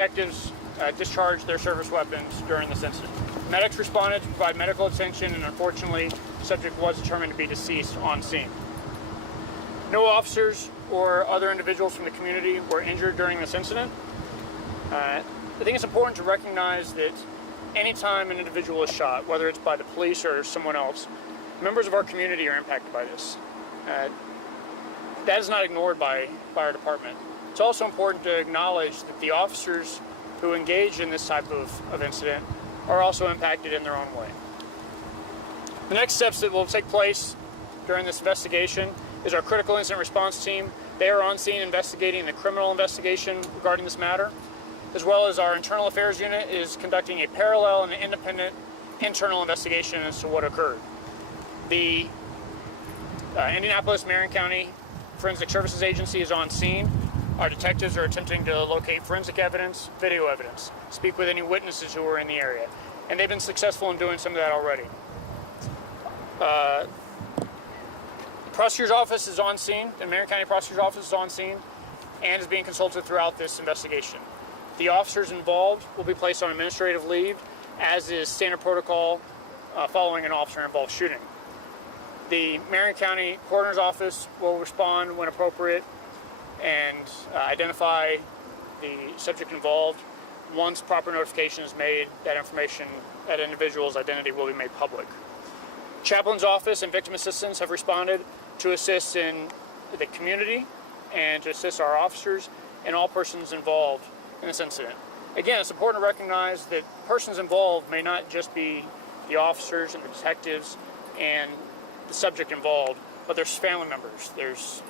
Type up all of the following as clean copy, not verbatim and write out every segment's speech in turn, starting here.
Detectives discharged their service weapons during this incident. Medics responded to provide medical attention, and unfortunately, the subject was determined to be deceased on scene. No officers or other individuals from the community were injured during this incident. I think it's important to recognize that anytime an individual is shot, whether it's by the police or someone else, members of our community are impacted by this. That is not ignored by our department. It's also important to acknowledge that the officers who engage in this type of incident are also impacted in their own way. The next steps that will take place during this investigation is our critical incident response team. They are on scene investigating the criminal investigation regarding this matter, as well as our internal affairs unit is conducting a parallel and independent internal investigation as to what occurred. The Indianapolis Marion County Forensic Services Agency is on scene. Our detectives are attempting to locate forensic evidence, video evidence, speak with any witnesses who were in the area, and they've been successful in doing some of that already. The prosecutor's office is on scene. The Marion County Prosecutor's Office is on scene and is being consulted throughout this investigation. The officers involved will be placed on administrative leave, as is standard protocol following an officer-involved shooting. The Marion County Coroner's Office will respond when appropriate and identify the subject involved. Once proper notification is made, that information, that individual's identity will be made public. Chaplain's office and victim assistance have responded to assist in the community and to assist our officers and all persons involved in this incident. Again, it's important to recognize that persons involved may not just be the officers and the detectives and the subject involved, but there's family members, there's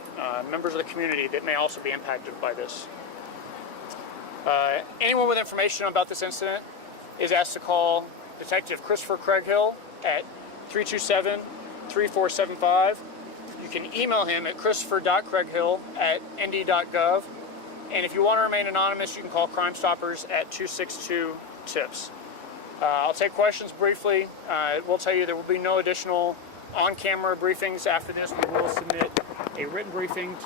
members of the community that may also be impacted by this. Anyone with information about this incident is asked to call Detective Christopher Craighill at 327-3475. You can email him at christopher.craighill@nd.gov. And if you want to remain anonymous, you can call Crime Stoppers at 262-TIPS. I'll take questions briefly. We'll tell you there will be no additional on-camera briefings after this. We will submit a written briefing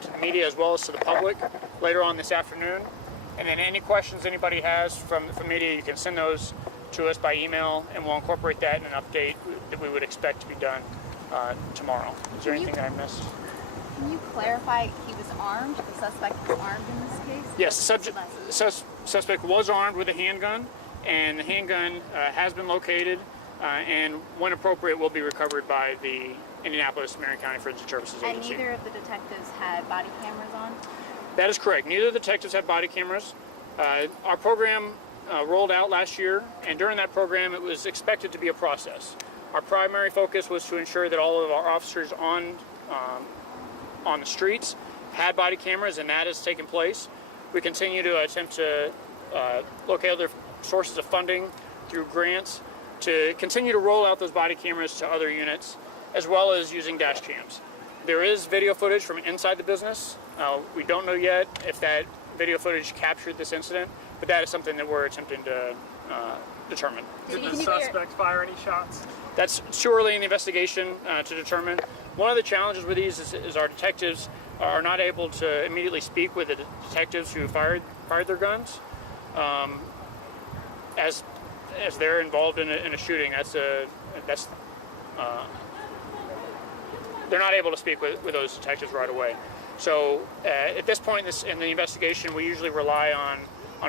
to the media as well as to the public later on this afternoon. And then any questions anybody has from media, you can send those to us by email, and we'll incorporate that in an update that we would expect to be done tomorrow. Is there anything that I missed? Can you clarify he was armed? The suspect was armed in this case? Yes, the suspect was armed with a handgun, and the handgun has been located, and when appropriate will be recovered by the Indianapolis Marion County Forensic Services Agency. And neither of the detectives had body cameras on? That is correct. Neither of the detectives had body cameras. Our program rolled out last year, and during that program it was expected to be a process. Our primary focus was to ensure that all of our officers on the streets had body cameras, and that has taken place. We continue to attempt to locate other sources of funding through grants to continue to roll out those body cameras to other units, as well as using dash cams. There is video footage from inside the business. We don't know yet if that video footage captured this incident, but that is something that we're attempting to determine. Did the suspect fire any shots? That's too early in the investigation to determine. One of the challenges with these is our detectives are not able to immediately speak with the detectives who fired their guns. As they're involved in a shooting, they're not able to speak with those detectives right away. So at this point in the investigation, we usually rely on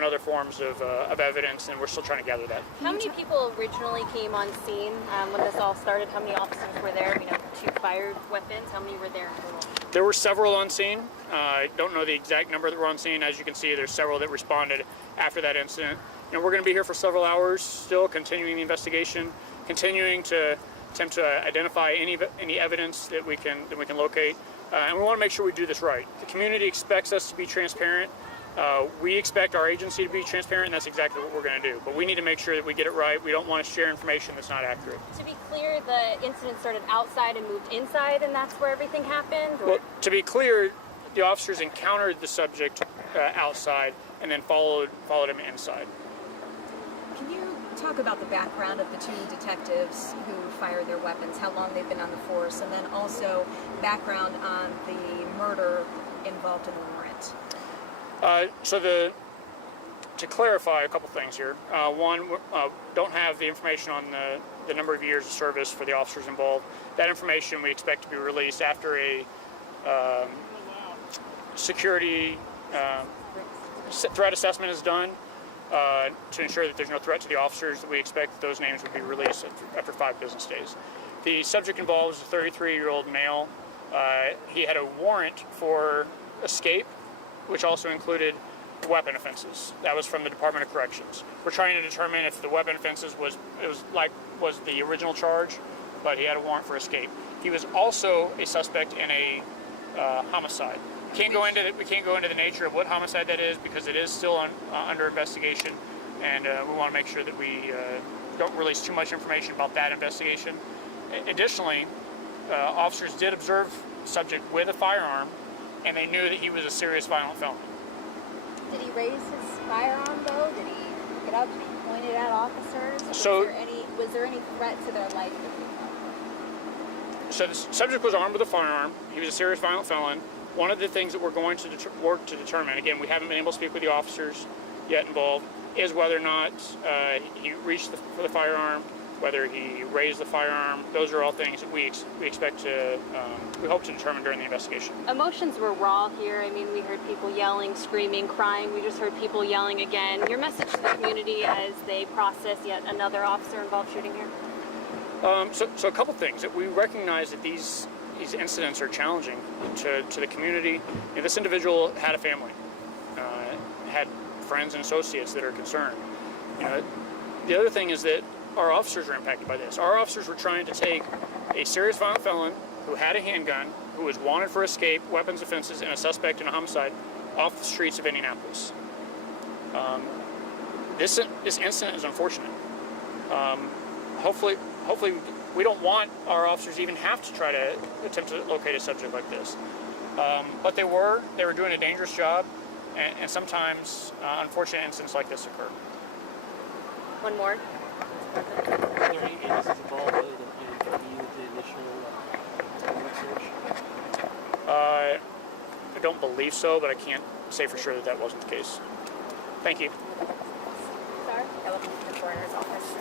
other forms of evidence, and we're still trying to gather that. How many people originally came on scene when this all started? How many officers were there? We know 2 fired weapons. How many were there in total? There were several on scene. I don't know the exact number that were on scene. As you can see, there's several that responded after that incident. And we're going to be here for several hours still, continuing the investigation, continuing to attempt to identify any evidence that we can locate. And we want to make sure we do this right. The community expects us to be transparent. We expect our agency to be transparent, and that's exactly what we're going to do. But we need to make sure that we get it right. We don't want to share information that's not accurate. To be clear, the incident started outside and moved inside, and that's where everything happened? Or? Well, to be clear, the officers encountered the subject outside and then followed him inside. Can you talk about the background of the 2 detectives who fired their weapons, how long they've been on the force, and then also background on the murder involved in the warrant? So the to clarify a couple things here. One, don't have the information on the number of years of service for the officers involved. That information we expect to be released after a security threat assessment is done to ensure that there's no threat to the officers. We expect that those names would be released after 5 business days. The subject involved is a 33-year-old male. He had a warrant for escape, which also included weapon offenses. That was from the Department of Corrections. We're trying to determine if the weapon offenses was the original charge, but he had a warrant for escape. He was also a suspect in a homicide. We can't go into the nature of what homicide that is because it is still under investigation, and we want to make sure that we don't release too much information about that investigation. Additionally, officers did observe the subject with a firearm, and they knew that he was a serious violent felon. Did he raise his firearm though? Did he pick it up? Did he point it at officers? Was there any threat to their life that they felt? So the subject was armed with a firearm. He was a serious violent felon. One of the things that we're going to work to determine, again, we haven't been able to speak with the officers yet involved, is whether or not he reached for the firearm, whether he raised the firearm. Those are all things that we expect to, we hope to determine during the investigation. Emotions were raw here. I mean, we heard people yelling, screaming, crying. We just heard people yelling again. Your message to the community as they process yet another officer-involved shooting here? So a couple things. That we recognize that these incidents are challenging to the community. You know, this individual had a family, had friends and associates that are concerned. You know, the other thing is that our officers are impacted by this. Our officers were trying to take a serious violent felon who had a handgun, who was wanted for escape, weapons offenses, and a suspect in a homicide off the streets of Indianapolis. This incident is unfortunate. Hopefully we don't want our officers even have to try to attempt to locate a subject like this. But they were doing a dangerous job, and sometimes unfortunate incidents like this occur. One more. Are there any agencies involved other than IMPD with the initial search? I don't believe so, but I can't say for sure that wasn't the case. Thank you. Sorry? I looked in the coroner's office.